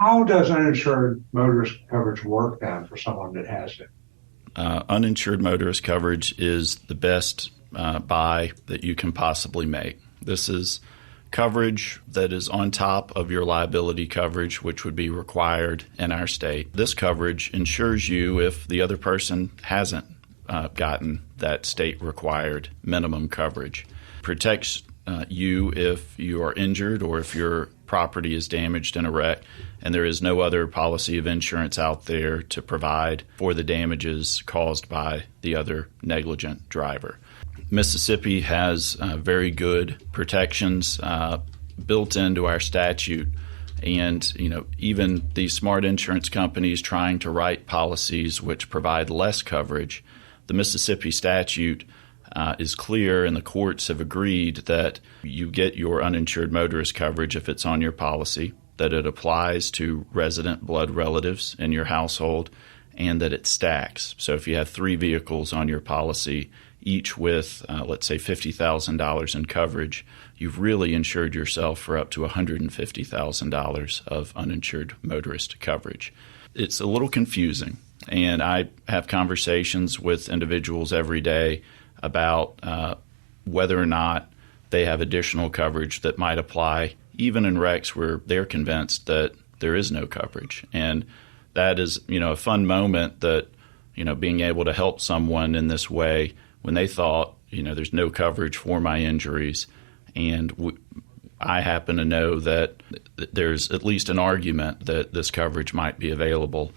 How does uninsured motorist coverage work then for someone that has it? Uninsured motorist coverage is the best buy that you can possibly make. This is coverage that is on top of your liability coverage, which would be required in our state. This coverage insures you if the other person hasn't gotten that state required minimum coverage. Protects you if you are injured or if your property is damaged in a wreck, and there is no other policy of insurance out there to provide for the damages caused by the other negligent driver. Mississippi has very good protections built into our statute, and even these smart insurance companies trying to write policies which provide less coverage. The Mississippi statute is clear, and the courts have agreed that you get your uninsured motorist coverage if it's on your policy, that it applies to resident blood relatives in your household, and that it stacks. So if you have 3 vehicles on your policy, each with, let's say, $50,000 in coverage, you've really insured yourself for up to $150,000 of uninsured motorist coverage. It's a little confusing, and I have conversations with individuals every day about whether or not they have additional coverage that might apply even in wrecks where they're convinced that there is no coverage. And that is, a fun moment that, being able to help someone in this way when they thought, there's no coverage for my injuries. And I happen to know that there's at least an argument that this coverage might be available.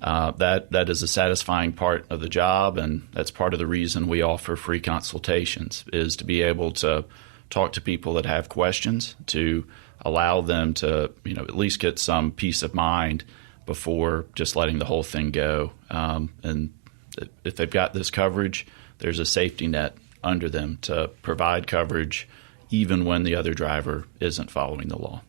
That is a satisfying part of the job, and that's part of the reason we offer free consultations, is to be able to talk to people that have questions, to allow them to at least get some peace of mind before just letting the whole thing go. And if they've got this coverage, there's a safety net under them to provide coverage even when the other driver isn't following the law.